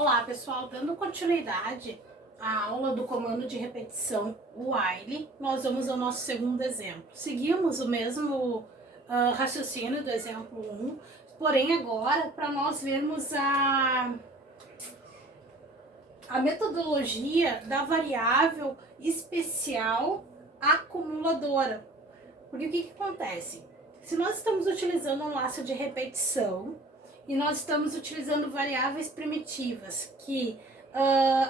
Olá pessoal, dando continuidade à aula do comando de repetição while, nós vamos ao nosso segundo exemplo. Seguimos o mesmo raciocínio do exemplo 1, porém agora para nós vermos a metodologia da variável especial acumuladora. Porque o que acontece? Se nós estamos utilizando um laço de repetição e nós estamos utilizando variáveis primitivas que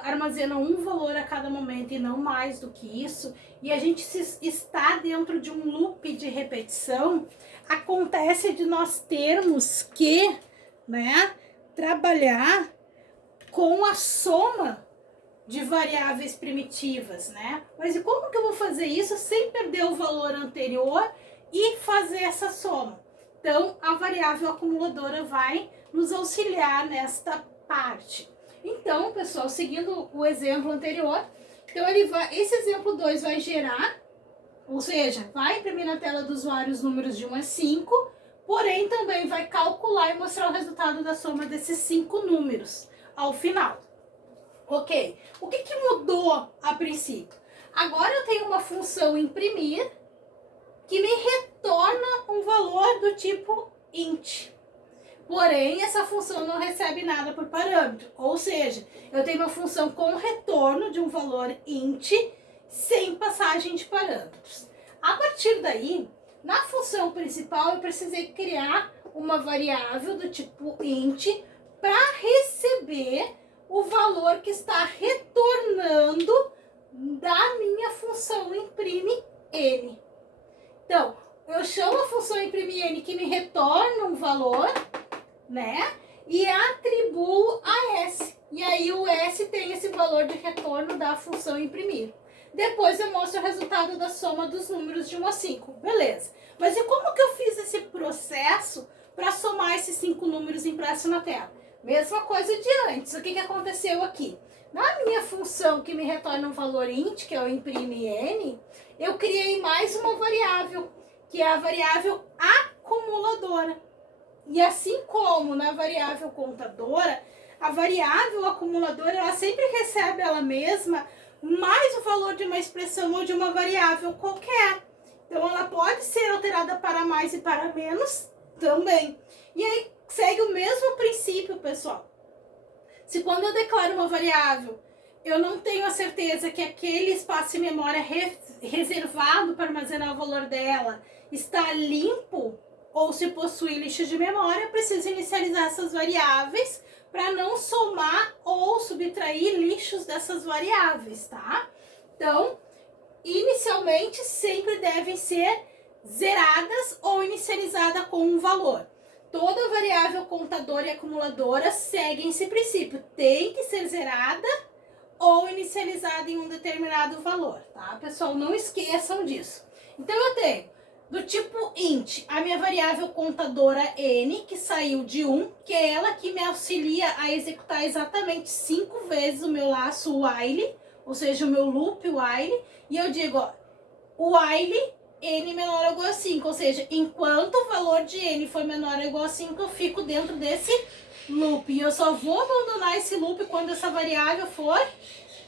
armazenam um valor a cada momento e não mais do que isso, e a gente está dentro de um loop de repetição, acontece de nós termos que, trabalhar com a soma de variáveis primitivas, Mas e como que eu vou fazer isso sem perder o valor anterior e fazer essa soma? Então, a variável acumuladora vai nos auxiliar nesta parte. Então, pessoal, seguindo o exemplo anterior, então esse exemplo 2 vai gerar, ou seja, vai imprimir na tela do usuário os números de 1 a 5, porém também vai calcular e mostrar o resultado da soma desses 5 números ao final. Ok, o que mudou a princípio? Agora eu tenho uma função imprimir que me retorna um valor do tipo int. Porém, essa função não recebe nada por parâmetro. Ou seja, eu tenho uma função com retorno de um valor int sem passagem de parâmetros. A partir daí, na função principal, eu precisei criar uma variável do tipo int para receber o valor que está retornando da minha função imprime n. Então, eu chamo a função imprime n que me retorna um valor, e atribuo a s. E aí o s tem esse valor de retorno da função imprimir. Depois eu mostro o resultado da soma dos números de 1 a 5. Beleza. Mas e como que eu fiz esse processo para somar esses 5 números impressos na tela? Mesma coisa de antes. O que aconteceu aqui? Na minha função que me retorna um valor int, que é o imprime n, eu criei mais uma variável, que é a variável acumuladora. E assim como na variável contadora, a variável acumuladora, ela sempre recebe ela mesma mais o valor de uma expressão ou de uma variável qualquer. Então, ela pode ser alterada para mais e para menos também. E aí, segue o mesmo princípio, pessoal. Se quando eu declaro uma variável, eu não tenho a certeza que aquele espaço de memória reservado para armazenar o valor dela está limpo, ou se possui lixo de memória, eu preciso inicializar essas variáveis para não somar ou subtrair lixos dessas variáveis, tá? Então, inicialmente sempre devem ser zeradas ou inicializada com um valor. Toda variável contadora e acumuladora seguem esse princípio. Tem que ser zerada ou inicializada em um determinado valor, tá? Pessoal, não esqueçam disso. Então, eu tenho do tipo int, a minha variável contadora n, que saiu de 1, que é ela que me auxilia a executar exatamente 5 vezes o meu laço while, ou seja, o meu loop while, e eu digo, while n menor ou igual a 5, ou seja, enquanto o valor de n for menor ou igual a 5, eu fico dentro desse loop, e eu só vou abandonar esse loop quando essa variável for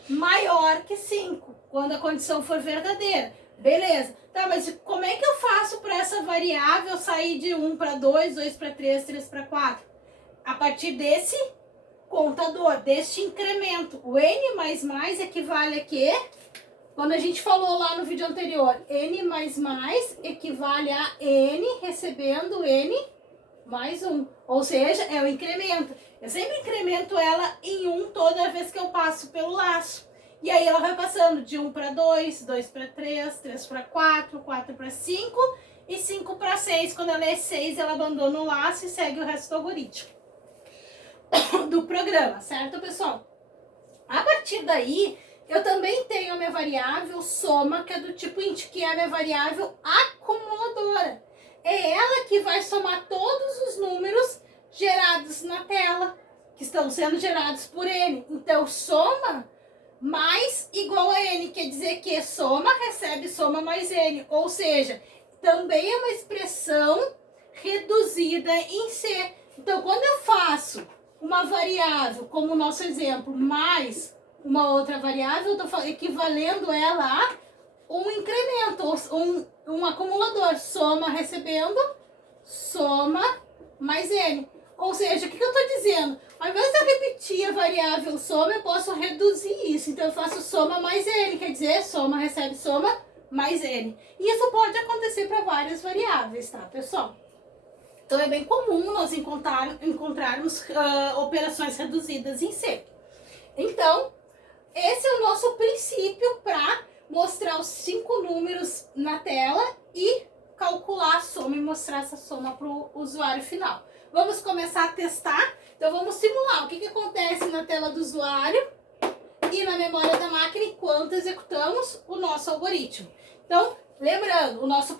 maior que 5, quando a condição for verdadeira. Beleza, tá, mas como é que eu faço para essa variável sair de 1 para 2, 2 para 3, 3 para 4? A partir desse contador, deste incremento. O n++ equivale a quê? Quando a gente falou lá no vídeo anterior, n++ equivale a n recebendo n mais 1. Ou seja, é o incremento. Eu sempre incremento ela em 1 toda vez que eu passo pelo laço. E aí ela vai passando de 1 para 2, 2 para 3, 3 para 4, 4 para 5 e 5 para 6. Quando ela é 6, ela abandona o laço e segue o resto do algoritmo do programa, certo, pessoal? A partir daí, eu também tenho a minha variável soma, que é do tipo int, que é a minha variável acumuladora. É ela que vai somar todos os números gerados na tela, que estão sendo gerados por n. Então, soma mais igual a n, quer dizer que soma recebe soma mais n, ou seja, também é uma expressão reduzida em C. Então, quando eu faço uma variável, como o nosso exemplo, mais uma outra variável, eu estou equivalendo ela a um incremento, um acumulador, soma recebendo, soma mais n. Ou seja, o que eu estou dizendo? Ao invés de eu repetir a variável soma, eu posso reduzir isso. Então, eu faço soma mais n, quer dizer, soma recebe soma mais n. E isso pode acontecer para várias variáveis, tá, pessoal? Então, é bem comum nós encontrarmos operações reduzidas em C. Então, esse é o nosso princípio para mostrar os 5 números na tela e calcular a soma e mostrar essa soma para o usuário final. Vamos começar a testar. Então, vamos simular o que acontece na tela do usuário e na memória da máquina enquanto executamos o nosso algoritmo. Então, lembrando, o nosso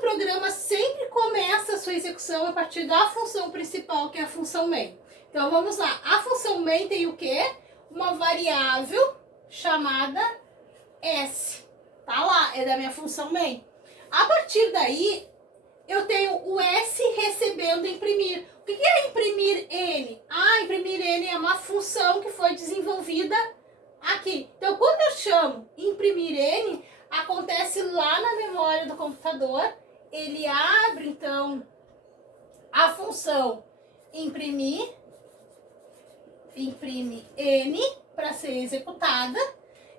programa sempre começa a sua execução a partir da função principal, que é a função main. Então, vamos lá. A função main tem o quê? Uma variável chamada S. Tá lá, é da minha função main. A partir daí, eu tenho o S recebendo imprimir. O que é imprimir N? Imprimir N é uma função que foi desenvolvida aqui. Então, quando eu chamo imprimir N, acontece lá na memória do computador. Ele abre, então, a função imprime N para ser executada.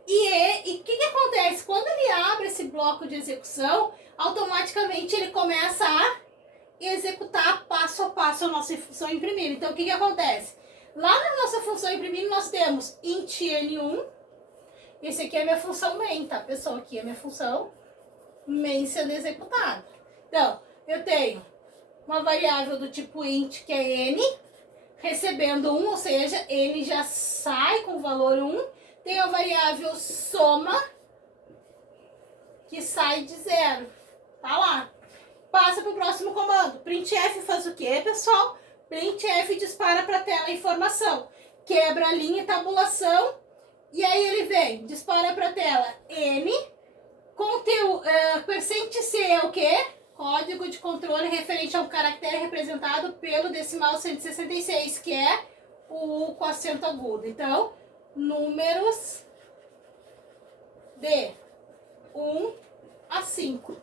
E o que acontece? Quando ele abre esse bloco de execução, automaticamente ele começa a executar passo a passo a nossa função imprimir. Então, o que acontece? Lá na nossa função imprimir, nós temos int n1. Esse aqui é a minha função main, tá, pessoal? Aqui é a minha função main sendo executada. Então, eu tenho uma variável do tipo int, que é n, recebendo 1, ou seja, n já sai com o valor 1. Tem a variável soma, que sai de 0. Tá lá. Passa para o próximo comando. Printf faz o quê, pessoal? Printf dispara para a tela a informação. Quebra a linha e tabulação. E aí ele vem, dispara para a tela n. %c é o quê? Código de controle referente a um caractere representado pelo decimal 166, que é o com acento agudo. Então, números de 1 a 5.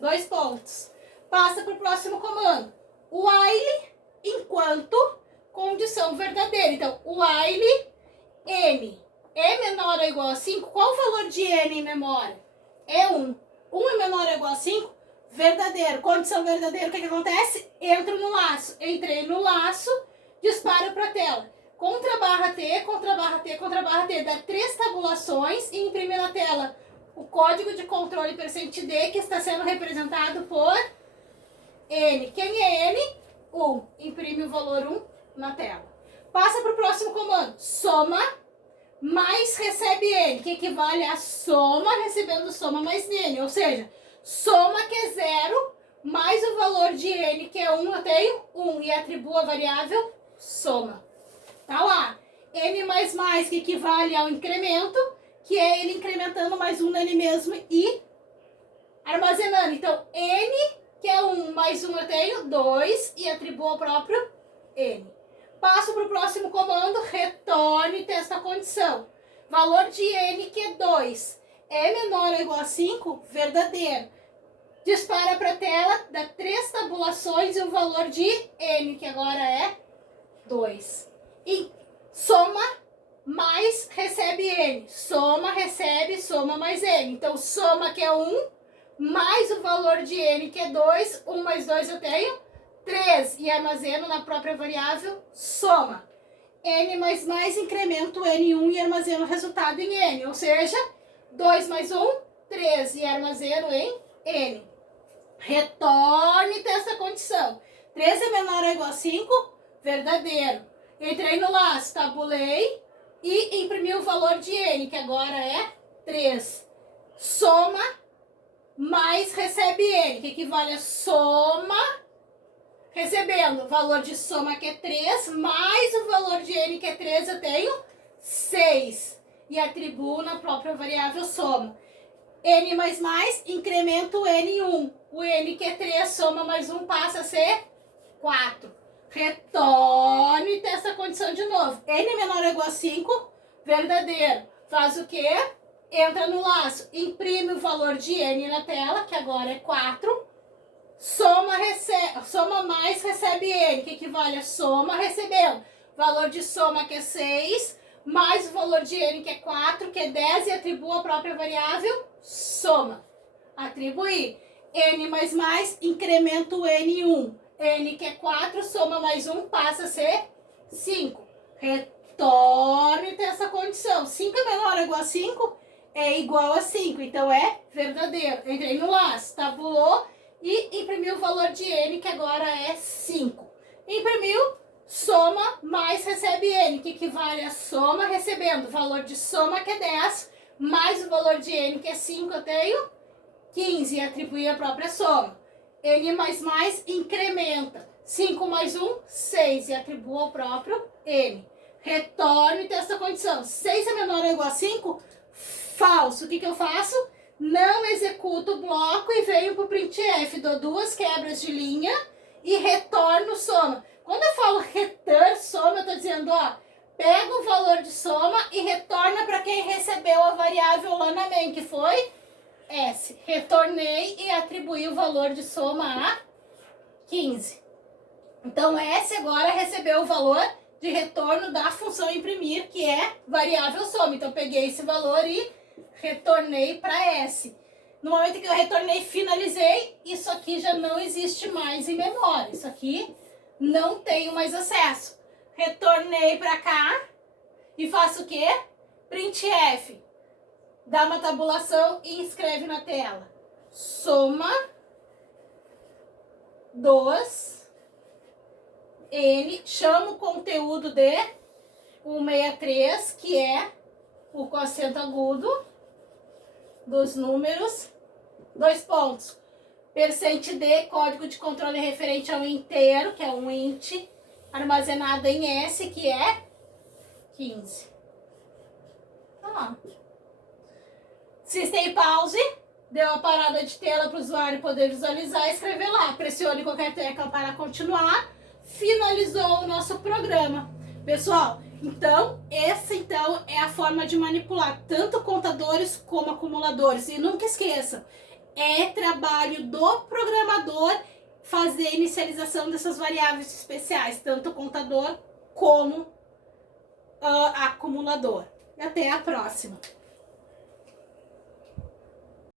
2 pontos. Passa para o próximo comando. While enquanto condição verdadeira. Então, while n é menor ou igual a 5. Qual o valor de n em memória? É 1. 1 é menor ou igual a 5? Verdadeiro. Condição verdadeira, o que acontece? Entro no laço. Entrei no laço, disparo para a tela. Contra barra T, contra barra T, contra barra T, dá 3 tabulações e imprime na tela o código de controle %D, que está sendo representado por N. Quem é N? 1. Imprime o valor 1 na tela. Passa para o próximo comando. Soma mais recebe N, que equivale a soma recebendo soma mais N. Ou seja, soma que é 0, mais o valor de N, que é 1, eu tenho 1. E atribuo a variável soma. Tá lá, n mais mais, que equivale ao incremento, que é ele incrementando mais 1 nele mesmo e armazenando. Então, n, que é 1 mais 1, eu tenho 2 e atribuo ao próprio n. Passo para o próximo comando, retorne testa a condição. Valor de n, que é 2, é menor ou igual a 5? Verdadeiro. Dispara para a tela, dá 3 tabulações e o valor de n, que agora é 2. E soma mais recebe n. Soma, recebe, soma mais n. Então, soma que é 1, mais o valor de n, que é 2. 1 mais 2 eu tenho 3. E armazeno na própria variável soma. N mais mais, incremento N1 e armazeno o resultado em n. Ou seja, 2 mais 1, 3. E armazeno em n. Retorne dessa condição. 3 é menor ou igual a 5? Verdadeiro. Entrei no laço, tabulei e imprimi o valor de n, que agora é 3. Soma mais recebe n, que equivale a soma, recebendo o valor de soma, que é 3, mais o valor de n, que é 3, eu tenho 6. E atribuo na própria variável soma. N mais mais, incremento n em 1. O n, que é 3, soma mais 1, passa a ser 4. Retorne testa a condição de novo. N menor ou igual a 5, verdadeiro. Faz o quê? Entra no laço, imprime o valor de N na tela, que agora é 4. Soma mais, recebe N, que equivale a soma recebendo. Valor de soma que é 6, mais o valor de N que é 4, que é 10, e atribua a própria variável soma. Atribuir. N mais, incrementa o N em 1. N que é 4, soma mais 1, passa a ser 5. Retorne essa condição. 5 é menor ou igual a 5? É igual a 5, então é verdadeiro. Entrei no laço, tabulou e imprimiu o valor de N, que agora é 5. Imprimiu, soma mais recebe N, que equivale a soma recebendo. Valor de soma que é 10, mais o valor de N, que é 5, eu tenho 15, e atribuir a própria soma. N mais, incrementa. 5 mais 1, 6, e atribua ao próprio N. Retorne essa condição. 6 é menor ou igual a 5? Falso. O que eu faço? Não executo o bloco e venho para o printf. Dou 2 quebras de linha e retorno soma. Quando eu falo return soma, eu estou dizendo, ó, pega o valor de soma e retorna para quem recebeu a variável lá na main, que foi S. Retornei e atribuí o valor de soma a 15. Então, S agora recebeu o valor de retorno da função imprimir, que é variável soma. Então, eu peguei esse valor e retornei para S. No momento que eu retornei, finalizei, isso aqui já não existe mais em memória. Isso aqui não tenho mais acesso. Retornei para cá e faço o quê? Printf. Dá uma tabulação e escreve na tela. Soma dos N, chama o conteúdo de 163, que é o quociente agudo dos números, 2 pontos. %d, código de controle referente ao inteiro, que é um int, armazenado em S, que é 15. Tá. System pause, deu a parada de tela para o usuário poder visualizar e escrever lá. Pressione qualquer tecla para continuar. Finalizou o nosso programa. Pessoal, essa é a forma de manipular tanto contadores como acumuladores. E nunca esqueçam, é trabalho do programador fazer a inicialização dessas variáveis especiais, tanto contador como acumulador. E até a próxima.